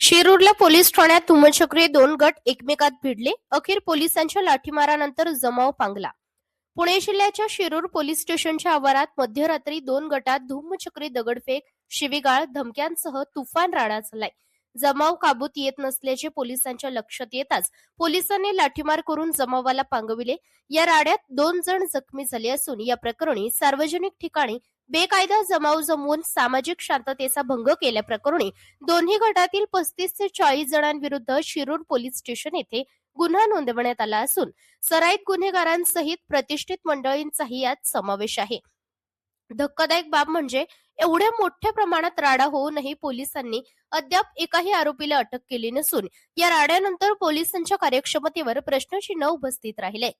शिरूरला police ठाण्यात धुमचक्रीय दोन गट एकमेकात भिडले. अखेर पोलिसांच्या लाठीमारानंतर जमाव पांगला. पुणे जिल्ह्याच्या शिरूर पोलीस स्टेशनच्या आवारात मध्यरात्री दोन गटात धुमचक्री दगडफेक, शिवीगाळ, धमक्यांसह तुफान राडा झालाय. जमाव काबूत येत नसल्याचे पोलिसांच्या लक्षात येताच पोलिसांनी लाठीमार करून जमावाला पांगविले. या राड्यात 2 जण जखमी झाले असून या प्रकरणी सार्वजनिक ठिकाणी बेकायदा जमाव जमवून सामाजिक शांततेचा भंग केल्याप्रकरणी दोन्ही गटातील 35 ते 40 जणांविरुद्ध शिरूर पोलीस स्टेशन येथे गुन्हा नोंदवण्यात आला असून सराईत गुन्हेगारांसहित प्रतिष्ठित मंडळींचाही यात समावेश आहे. धक्कादायक बाब म्हणजे एवढ्या मोठ्या प्रमाणात राडा होऊनही पोलिसांनी अद्याप एकाही आरोपीला अटक केली नसून या राड्यानंतर पोलिसांच्या कार्यक्षमतेवर प्रश्नचिन्ह उपस्थित राहिले.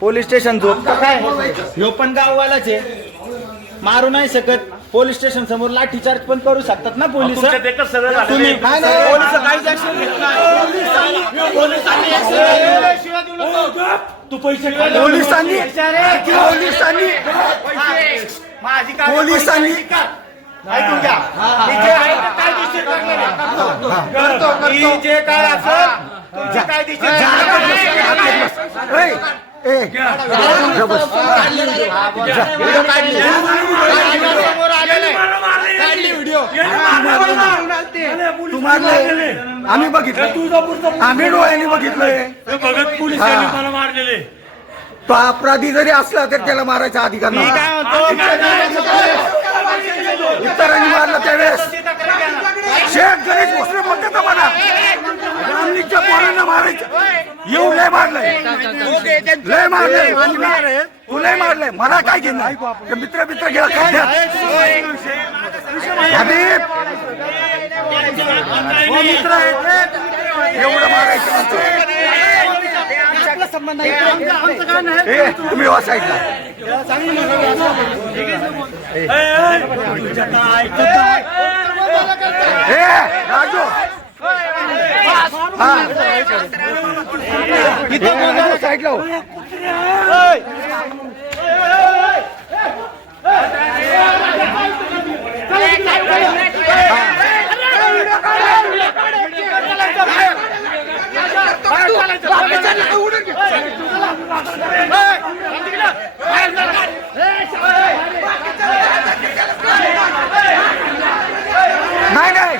पोलीस स्टेशन झोपतं काय ह्यो पण गाववालाच आहे. मारू नाही शकत. पोलीस स्टेशन समोर लाठीचार्ज पण करू शकतात ना पोलीस. तुम्ही काहीच ऍक्शन घेत नाही. तू पैसे पोलिसांनी ऐकून घ्या. जे काय असेल तुमची कायदेशीर आम्ही बघितलं, आम्ही डोळ्यांनी बघितलंय. पोलिसांनी मला मारलेले. तो अपराधी जरी असला तर त्याला मारायचा अधिकार नाही. इतरांनी मारलं त्यावेळेस शेख गणेश भोसले म्हणतात मला गांधीच्या पोरांना मारायचं. येऊ लय मारलंय, लय मारलंय, तू लय मारलंय. मला काय घेणार मित्र मित्र गेला काय मित्र एवढं मारायचं तुम्ही वाचायला राजू साईडला नाही नाही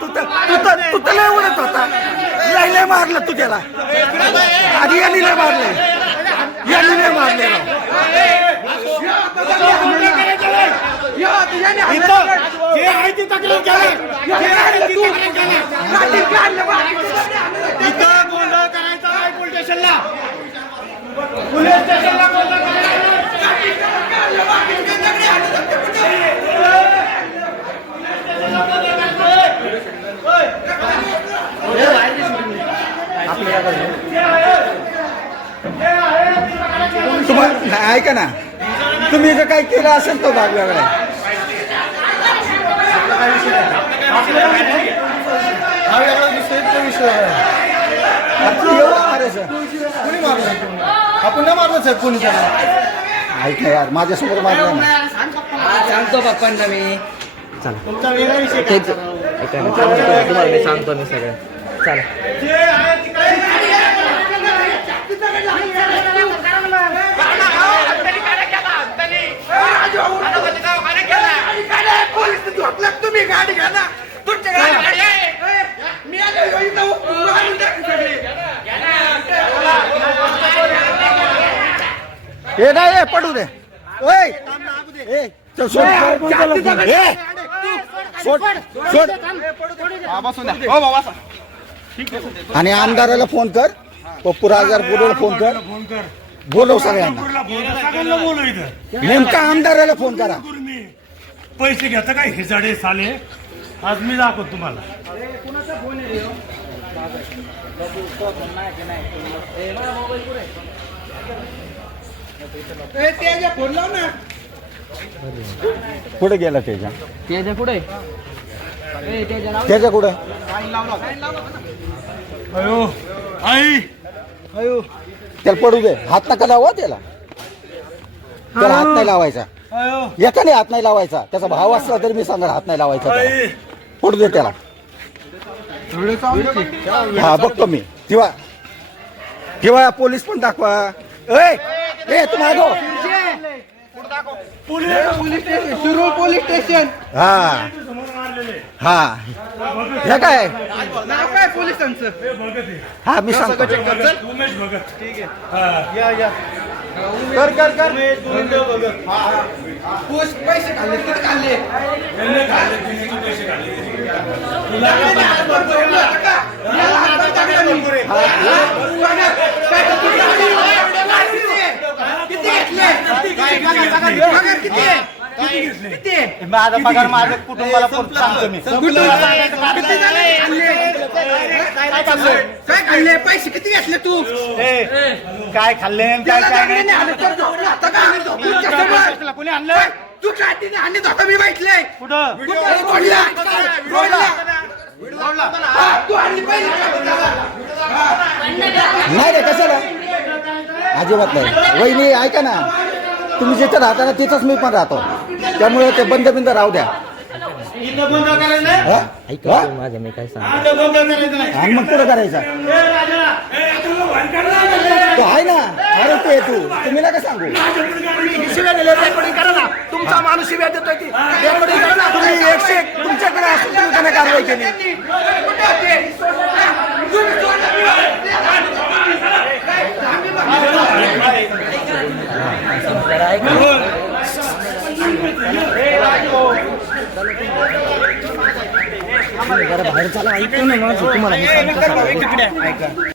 तू तर लय उडत होता. लय मारलं तू त्याला. आधी यांनी लय मारले, यांनी लय मारले. इथं गोंधळ करायचा नाही. पोलीस स्टेशनला पोलीस स्टेशनला गोंधळ करायचा. तुम्हाला ऐका ना, तुम्ही जर काही केलं असेल तो भाग वेगळा आहे. आपण नाही मारलं साहेब कोणी. ऐक ना यार, माझ्यासमोर मारलं ना. सांगतो बाप्पांना मी. तुमचा वेगळा विषय तुम्हाला मी सांगतो मी सगळं. चला तुम्ही गाडी घ्या ना. हे नाही पडू दे. आणि आमदाराला फोन कर, पप्पू राजापूरला फोन कर, बोलव सगळ्यांना. नेमका आमदाराला फोन करा. पैसे घेता काय हिजाडे साले. आज मी दाखवतो तुम्हाला. कुठे गेला त्याच्या कुठे त्याच्या कुठे अयो आई त्याला पडू दे. हात नका लावा त्याला हात नाही लावायचा. याच्याने हात नाही लावायचा. त्याचा भाव असला तरी मी सांगा हात नाही लावायचा त्याला. पडू दे त्याला. हा बघतो मी. किंवा पोलीस पण दाखवा. ए तू मागो. Police station. हा हा हे काय नाव काय पोलिसांचं? हा मी सांगतो. उमेश भगत. ठीक आहे. या. कर पैसे खाल्ले किती खाल्ले? माझा पगार माझ्या कुटुंबाला सांगतो मी. काय खाल्ले? पैसे किती घेतले तू? काय खाल्ले काय कोणी आणलं? तू काठीने आणि धोका मी बैठले कुठं? तू आणली पाहिजे. नाही रे कशाला अजिबात नाही. वहिनी ऐका ना, तुम्ही जिथं राहता ना तिथंच मी पण राहतो. त्यामुळे ते बंद राहू द्या. इथं बंद करायचं नाही. हा? हा? इथं बंद करायचं नाही. आणि मग पुढं करायचं तो आहे ना. अरे ते तुम्ही नका सांगू. तुमचा माणूस शिव्या देतोय की तुम्ही 101 तुमच्याकडे असून तुम्ही त्याने कारवाई केली. बाहेर चला. ऐकतो ना माझं तुम्हाला.